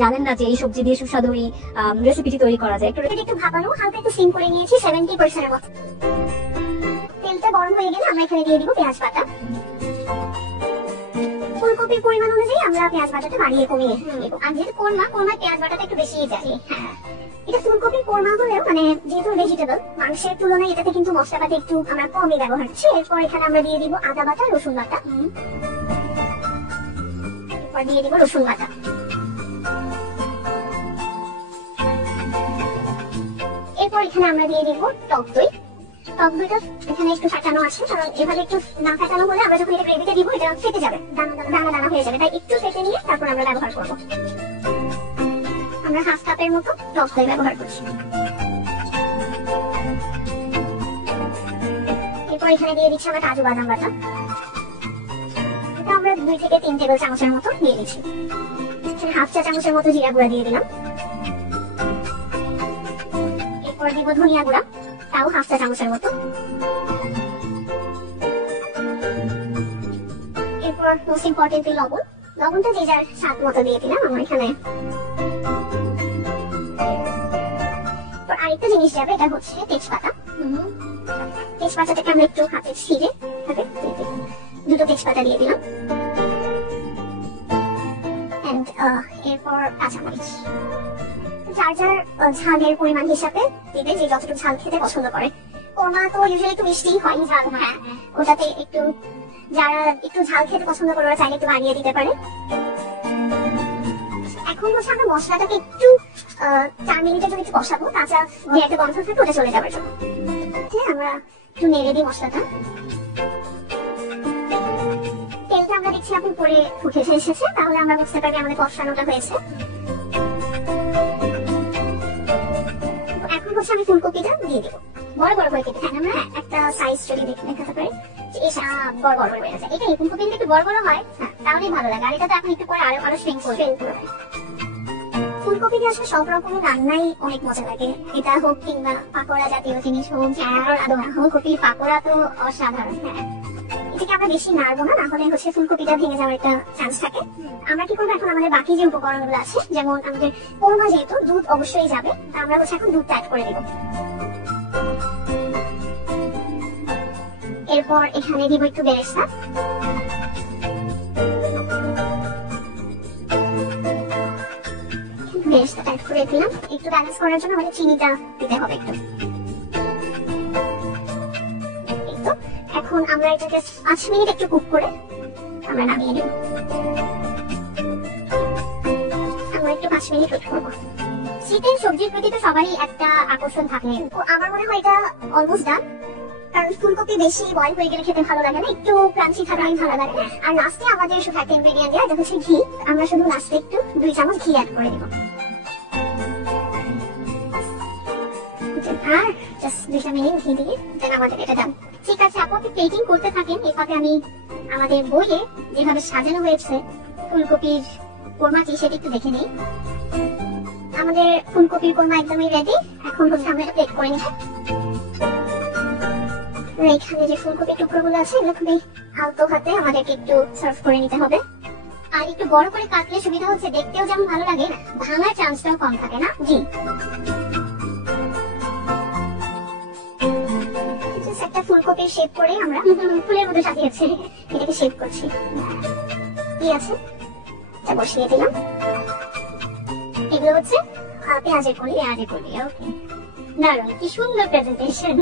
জানেন না যে এই সবজি দিয়ে সুস্বাদু এই রেসিপিটি তৈরি করা যায়। একটু ভাপানো, হালকা একটু সিম করে নিয়েছি 70% এর মতো। তেলটা গরম হয়ে গেলে আমরা এখানে দিয়ে দিব পেঁয়াজ বাটা। ফুলকপির পরিমাণ অনুযায়ী আমরা পেঁয়াজ বাটাটা বাড়িয়ে কমিয়ে নেব। আর যেহেতু কোরমা পেঁয়াজ বাটাটা একটু বেশি যায়। হ্যাঁ, এটা ফুলকপির কোরমা হলেও মানে যেহেতু ভেজিটেবল, মাংসের তুলনায় এটাতে কিন্তু মশলাপাতি একটু আমরা কমই ব্যবহার করছি। এরপর এখানে আমরা দিয়ে দিব আদা বাটা, রসুন বাটা। এরপর দিয়ে দিব রসুন বাটা। এরপর এখানে আমরা দিয়ে দিব টক দই। টক দইটা এখানে একটু ফাটানো আছে, কারণ এভাবে একটু না ফাটানো হলে আমরা যখন এটা গ্রেভিতে দিব এটা ফেটে যাবে, দানা দানা হয়ে যাবে, তাই একটু ফেটে নিয়ে তারপর আমরা ব্যবহার করব। আমরা 1/2 কাপের মতো টক দই ব্যবহার করছি। এরপর এখানে দিয়ে দিচ্ছি আমরা কাজু বাদাম বাটা। এটা আমরা 2 থেকে 3 টেবিল চামচের মতো দিয়ে দিচ্ছি। 1/2 চা চামচের মতো জিরা গুঁড়া দিয়ে দিলাম। এরপর দিব ধনিয়া গুঁড়া, তাও 1/2 চা চামচের মতো। এরপর মোস্ট ইম্পর্টেন্টলি লবণ। লবণটা যে যার স্বাদ মতো দিয়ে দিলাম আমরা এখানে। আরেকটা জিনিস যাবে, এটা হচ্ছে তেজপাতা। তেজপাতাটাকে আমরা একটু হাতে ছিঁড়ে দুটো তেজপাতা দিয়ে দিলাম। এরপর কাঁচামরিচ। যার যার ঝালের পরিমাণ হিসাবে দিবে, যে যতটুকু ঝাল খেতে পছন্দ করে। কোরমা তো ইউজুয়ালি একটু মিষ্টি হয় ঝাল, হ্যাঁ, ওটাতে একটু যারা একটু ঝাল খেতে পছন্দ করে ওরা চাইলে একটু বাড়িয়ে দিতে পারে। এখন হচ্ছে আমরা মশলাটাকে একটু 4 মিনিটের জন্য একটু কষাবো, কাঁচা যে একটা গন্ধ থাকে ওটা চলে যাবার জন্য। আমরা একটু নেড়ে দিই মশলাটা। তেলটা আমরা দেখছি এখন পরে ফুটে এসেছে, তাহলে আমরা বুঝতে পারবি আমাদের কষানোটা হয়েছে। এখন হচ্ছে আমি ফুলকপিটা দিয়ে দেবো, বড় বড় করে কেটে। আমরা একটা সাইজ যদি দেখাতে পারি, বড় বড় করে বেড়ে যায়। এটা ফুলকপি যদি একটু বড় বড় হয় তাহলেই ভালো লাগে, আর এটা তো এখন একটু পরে আরো শ্রিঙ্ক করবে। ফুলকপি দিয়ে আসলে সব রকমের রান্নাই অনেক মজা লাগে, এটা হোক কিংবা পাকোড়া জাতীয় জিনিস হোক, ফুলকপি পাকোড়া তো অসাধারণ। হ্যাঁ, এটাকে আমরা বেশি নাড়বো না, হলে হচ্ছে ফুলকপিটা ভেঙে যাওয়ার একটা চান্স থাকে। আমরা কি করবো, এখন আমাদের বাকি যে উপকরণগুলো আছে, যেমন আমাদের কোরমা যেহেতু দুধ অবশ্যই যাবে, আমরা হচ্ছে এখন দুধটা অ্যাড করে দেবো। এরপর এখানে দিব একটু বেরেস্তা। বেরেস্তাটা অ্যাড করে দিলাম। একটু ব্যালেন্স করার জন্য আমাদের চিনিটা দিতে হবে একটু। এখন আমরা এটাকে 5 মিনিট একটু কুক করে আমরা নামিয়ে নেব। আমরা একটু 5 মিনিট ওয়েট করবো। শীতের সবজির প্রতি তো সবারই একটা আকর্ষণ থাকে, আমার মনে হয় এটা অলমোস্ট ডান। কারণ ফুলকপি বেশি বয়েল হয়ে গেলে খেতে ভালো লাগে না, একটু ক্রাঞ্চি থাকলেই ভালো লাগে। আর লাস্টে আমাদের শুধু একটা ইনগ্রেডিয়েন্ট দেওয়া, এটা হচ্ছে ঘি। আমরা শুধু লাস্টে একটু 2 চামচ ঘি অ্যাড করে দেব। আর জাস্ট 2 মিনিট ঘি দিয়ে দেন আমাদের এটা ডান। ঠিক আছে আপু, আপনি প্লেটিং করতে থাকেন, এভাবে আমি আমাদের বইয়ে যেভাবে সাজানো হয়েছে ফুলকপির কোরমাটি সেটা একটু দেখে নিই। আমাদের ফুলকপির কোরমা একদমই রেডি। এখন হচ্ছে আমরা এটা প্লেট করে নিব। এখানে যে ফুলকপির টুকরোগুলো আছে এগুলো খুবই আলতো হাতে আমাদেরকে একটু সার্ভ করে নিতে হবে। আর একটু বড় করে কাটলে সুবিধা হচ্ছে, দেখতেও যেমন ভালো লাগে, ভাঙার চান্সটাও কম থাকে না। জি, একটা ফুলকপির শেপ করে আমরা ফুলের মধ্যে সাজিয়েছি, এটাকে শেপ করছি। কি আছে এটা বসিয়ে দিলাম। এগুলো হচ্ছে পেঁয়াজের কলি। ওকে, দারুণ, কি সুন্দর প্রেজেন্টেশন।